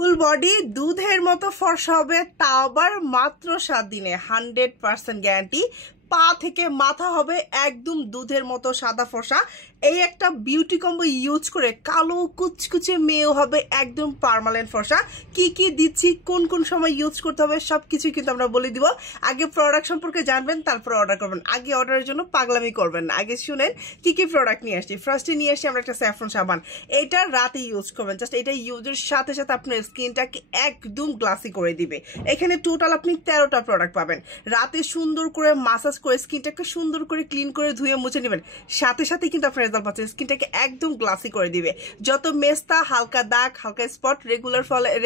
Full body দুধের মতো ফর্সা হবে, তাও আবার মাত্র 7 দিনে। 100% গ্যারান্টি। পা থেকে মাথা হবে একদম দুধের মতো সাদা ফর্সা। এই একটা বিউটি কম্বো ইউজ করে কালো কুচকুচে মেয়েও হবে একদম পার্মানেন্ট ফর্সা। কি কি দিচ্ছি, কোন কোন সময় ইউজ করতে হবে সবকিছু কিন্তু আমরা বলে দিব। আগে প্রোডাক্ট সম্পর্কে জানবেন, তারপর অর্ডার করবেন। আগে অর্ডারের জন্য পাগলামি করবেন না, আগে শুনেন কি কি প্রোডাক্ট নিয়ে আসছি। ফার্স্টে নিয়ে আসছি আমরা একটা স্যাফরন সাবান। এটা রাতে ইউজ করবেন, জাস্ট এটা ইউজের সাথে সাথে আপনার স্কিনটাকে একদম গ্লাসি করে দিবে। এখানে টোটাল আপনি 13টা প্রোডাক্ট পাবেন। রাতে সুন্দর করে মাসাজ করে স্কিনটাকে সুন্দর করে ক্লিন করে ধুয়ে মুছে নেবেন, সাথে সাথে কিন্তু আপনার রেজাল্ট পাচ্ছেন। স্কিনটাকে একদম গ্লাসি করে দিবে। যত মেস্তা, হালকা দাগ, হালকা স্পট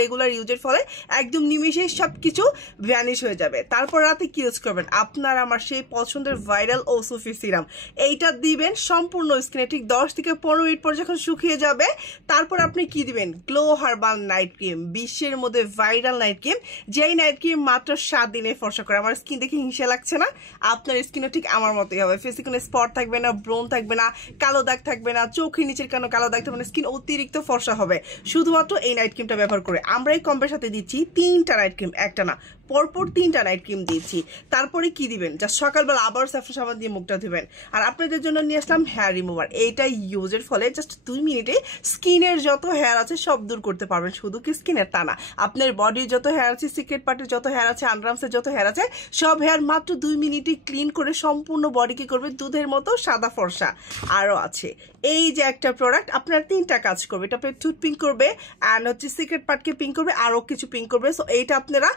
রেগুলার ইউজের ফলে একদম নিমিশে সবকিছু ভ্যানিশ হয়ে যাবে। তারপর রাতে কি ইউজ করবেন, আপনার আমার সেই পছন্দের ভাইরাল ওসুফি সিরাম। এইটা দিবেন সম্পূর্ণ স্কিনে, ঠিক 10 থেকে 15 মিনিট পর যখন শুকিয়ে যাবে তারপর আপনি কি দিবেন, গ্লো হার্বাল নাইট ক্রিম। বিশ্বের মধ্যে ভাইরাল নাইট ক্রিম, যেই নাইট ক্রিম মাত্র 7 দিনে ফর্সা করে। আমার স্কিন দেখে হিংসা লাগছে না? আপনার স্কিনও ঠিক আমার মতোই হবে। ফেসে কোনো স্পট থাকবে না, ব্রোন থাকবে না, কালো দাগ থাকবে না, চোখের নিচের কেন কালো দাগ থাকবে না, স্কিন অতিরিক্ত ফর্সা হবে শুধুমাত্র এই নাইট ক্রিমটা ব্যবহার করে। আমরা এই কম্বের সাথে দিচ্ছি 3টা নাইট ক্রিম, একটা না পরপর 3টা নাইট ক্রিম দিচ্ছি। তারপরে কি দিবেন, জাস্ট সকালবেলা আবার স্যাফরন সাবান দিয়ে মুখটা ধুবেন। আর আপনাদের জন্য নিয়ে আসলাম হেয়ার রিমুভার। এইটা ইউজের ফলে জাস্ট 2 মিনিটে স্কিনের যত হেয়ার আছে সব দূর করতে পারবেন। শুধু কি স্কিনের তা না, আপনার বডির যত হেয়ার আছে, সিক্রেট পার্টের যত হেয়ার আছে, আন্ডারআর্মসের যত হেয়ার আছে, সব হেয়ার মাত্র 2 মিনিটে ক্লিন করে সম্পূর্ণ বডিকে করবে দুধের মতো সাদা ফর্সা। আরও আছে এই যে একটা প্রোডাক্ট, আপনার 3টা কাজ করবে। এটা আপনার টুথ পিঙ্ক করবে, অ্যান্ড হচ্ছে সিক্রেট পার্টকে পিঙ্ক করবে, আরও কিছু পিঙ্ক করবে। সো এইটা আপনারা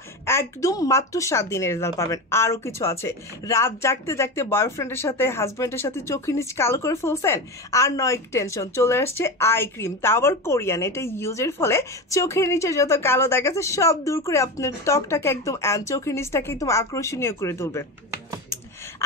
একদম মাত্র 7 দিনের রেজাল্ট পাবেন। আরও কিছু আছে, রাত জাগতে জাগতে বয়ফ্রেন্ডের সাথে, হাজব্যান্ডের সাথে চোখের নিচ কালো করে ফেলছেন, আর নয় টেনশন, চলে আসছে আই ক্রিম, তা আবার কোরিয়ান। এটা ইউজের ফলে চোখের নিচে যত কালো দাগ আছে সব দূর করে আপনার ত্বকটাকে একদম, চোখের নিচটাকে একদম আকর্ষণীয় করে তুলবে।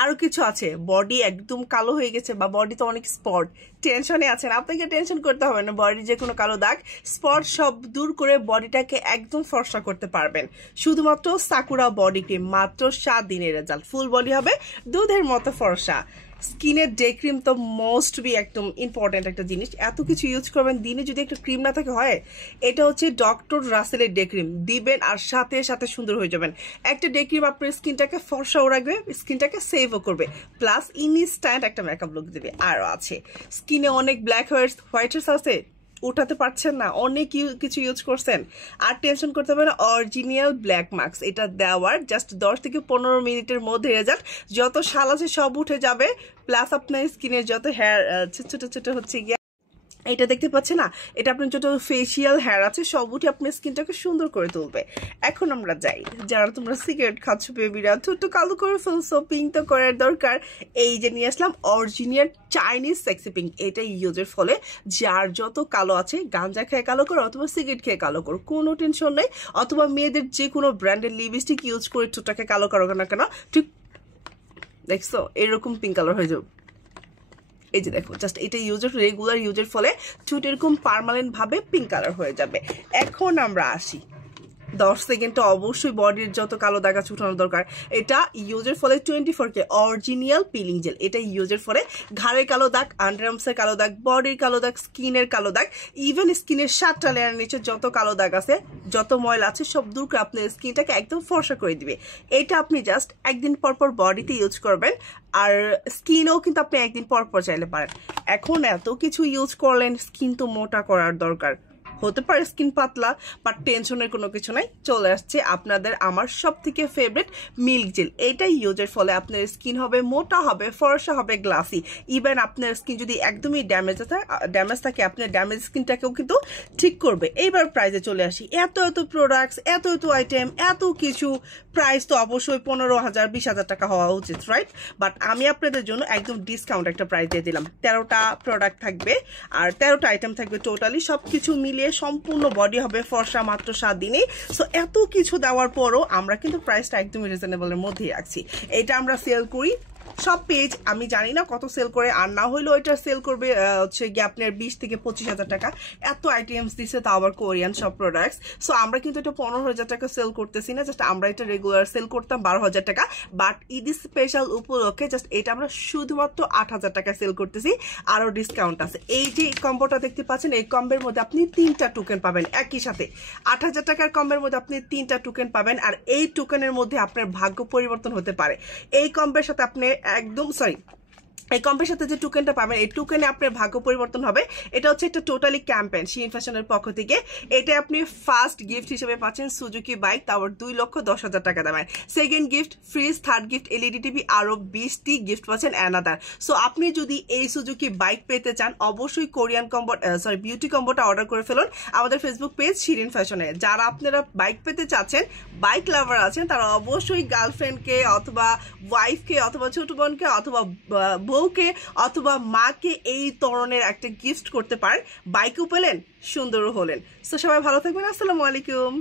আরো কিছু আছে, বডি একদম কালো হয়ে গেছে বা বডিতে অনেক স্পট, টেনশনে আছেন, আপনাকে টেনশন করতে হবে না। বডির যে কোনো কালো দাগ, স্পট সব দূর করে বডিটাকে একদম ফর্সা করতে পারবেন শুধুমাত্র সাকুরা বডি ক্রিম। মাত্র 7 দিনের রেজাল্ট, ফুল বডি হবে দুধের মতো ফর্সা। স্কিনের ডে ক্রিম তো মোস্ট বি একদম ইম্পর্টেন্ট একটা জিনিস। এত কিছু ইউজ করবেন, দিনে যদি একটা ক্রিম না থাকে হয়। এটা হচ্ছে ডক্টর রাসেলের ডে ক্রিম, দিবেন আর সাথে সাথে সুন্দর হয়ে যাবেন। একটা ডে ক্রিম আপনার স্কিনটাকে ফর্সাও রাখবে, স্কিনটাকে সেভও করবে, প্লাস ইনস্ট্যান্ট একটা মেকআপ লুক দেবে। আরও আছে, স্কিনে অনেক ব্ল্যাক হোয়াইটস আছে, উঠাতে পারছেন না, অনেক কিছু ইউজ করছেন, আর টেনশন করতে হবে না। অরিজিনাল ব্ল্যাক মাস্ক এটা দেওয়ার জাস্ট 10 থেকে 15 মিনিটের মধ্যে রেজাল্ট, যত শাল আছে সব উঠে যাবে, প্লাস আপনার স্কিনের যত হেয়ার ছোট ছোট হচ্ছে গিয়ে, এটা দেখতে পাচ্ছে না, এটা আপনার যত ফেসিয়াল হেয়ার আছে সব উঠে আপনার স্কিনটাকে সুন্দর করে তুলবে। এখন আমরা যাই, যারা তোমরা সিগারেট খাচ্ছ বেবিরা, ছোট্ট কালো করে ফেলছো, পিঙ্ক তো করার দরকার। এই যে নিয়ে আসলাম অরিজিনাল চাইনিজ সেক্সি পিঙ্ক। এটা ইউজের ফলে যার যত কালো আছে, গাঞ্জা খেয়ে কালো করো অথবা সিগারেট খেয়ে কালো করো, কোনো টেনশন নেই। অথবা মেয়েদের যে কোনো ব্র্যান্ডের লিপস্টিক ইউজ করে ঠোঁটটাকে কালো করো না কেন, ঠিক দেখছো এরকম পিঙ্ক কালার হয়ে যাবে। এই যে দেখো, জাস্ট এটা রেগুলার ইউজের ফলে ঠোঁট এরকম পার্মানেন্ট ভাবে পিঙ্ক কালার হয়ে যাবে। এখন আমরা আসি 10 সেকেন্ড অবশ্যই বডির যত কালো দাগ আছে উঠানোর দরকার। এটা ইউজের ফলে 24K অরিজিনাল পিলিং জেল। এটা ইউজের ফলে ঘাড়ের কালো দাগ, আন্ডারআর্মসের কালো দাগ, বডির কালো দাগ, স্কিনের কালো দাগ, ইভেন স্কিনের 7টা লেয়ার নিচে যত কালো দাগ আছে, যত ময়লা আছে সব দূর করে আপনার স্কিনটাকে একদম ফর্সা করে দিবে। এটা আপনি জাস্ট একদিন পর পর বডিতে ইউজ করবেন, আর স্কিনও কিন্তু আপনি একদিন পর পর চাইলে পারেন। এখন এত কিছু ইউজ করলেন, স্কিন তো মোটা করার দরকার, হতে পারে স্কিন পাতলা, বাট টেনশনের কোনো কিছু নাই। চলে আসছে আপনাদের আমার সব থেকে ফেভারিট মিল্ক জেল। এটা ইউজের ফলে আপনার স্কিন হবে মোটা, হবে ফর্সা, হবে গ্লাসি। ইভেন আপনার স্কিন যদি একদমই ড্যামেজ থাকে, আপনার ড্যামেজ স্কিনটাকেও কিন্তু ঠিক করবে। এইবার প্রাইসে চলে আসি, এত প্রোডাক্টস, এত আইটেম, এত কিছু, প্রাইস তো অবশ্যই 15,000 20,000 টাকা হওয়া উচিত, রাইট? বাট আমি আপনাদের জন্য একদম ডিসকাউন্ট একটা প্রাইস দিয়ে দিলাম। 13টা প্রোডাক্ট থাকবে আর 13টা আইটেম থাকবে টোটালি, সবকিছু মিলিয়ে সম্পূর্ণ বডি হবে ফর্সা মাত্র 7 দিনে। সো এত কিছু দেওয়ার পরও আমরা কিন্তু প্রাইসটা একদমই রিজনেবলের মধ্যেই রাখছি। এটা আমরা সেল করি সব পেজ আমি জানি না কত সেল করে, আর না হইলেও এটা সেল করবে হচ্ছে গিয়ে আপনার 20 থেকে 25,000 টাকা। এত আইটেমস দিছে, তা আবার কোরিয়ান সব প্রোডাক্টস। সো আমরা কিন্তু এটা 15,000 টাকা সেল করতেছি না, জাস্ট আমরা এটা রেগুলার সেল করতাম 12,000 টাকা, বাট ঈদ স্পেশাল উপলক্ষে জাস্ট এটা আমরা শুধুমাত্র 8,000 টাকা সেল করতেছি, আরও ডিসকাউন্ট আছে। এই যে কম্বোটা দেখতে পাচ্ছেন, এই কম্বের মধ্যে আপনি 3টা টোকেন পাবেন একই সাথে। 8,000 টাকার কম্বের মধ্যে আপনি 3টা টোকেন পাবেন, আর এই টোকেনের মধ্যে আপনার ভাগ্য পরিবর্তন হতে পারে। এই কম্বের সাথে আপনি এই কম্পের সাথে যে টোকেনটা পাবেন, এই টোকেনে আপনার ভাগ্য পরিবর্তন হবে। এটা হচ্ছে একটা টোটালি ক্যাম্পেইন শিরিন ফ্যাশনের পক্ষ থেকে। এটা আপনি ফার্স্ট গিফট হিসেবে পাচ্ছেন সুজুকি বাইক, তারপর 2,10,000 টাকা দামের। Second gift fridge, third gift LED TV, আরো 20টি গিফট পাচ্ছেন অ্যানাদার। সো আপনি যদি এই সুজুকি বাইক পেতে চান, অবশ্যই কোরিয়ান কম্বো বিউটি কম্বোটা অর্ডার করে ফেলুন আমাদের ফেসবুক পেজ শিরিন ফ্যাশনে। যারা আপনারা বাইক পেতে চাচ্ছেন, বাইক লাভার আছেন, তারা অবশ্যই গার্লফ্রেন্ডকে অথবা ওয়াইফকে অথবা ছোট বোনকে অথবা বউকে অথবা মাকে এই ধরনের একটা গিফট করতে পারেন। বাইকও পেলেন, সুন্দরও হলেন। সো সবাই ভালো থাকবেন। আসসালামু আলাইকুম।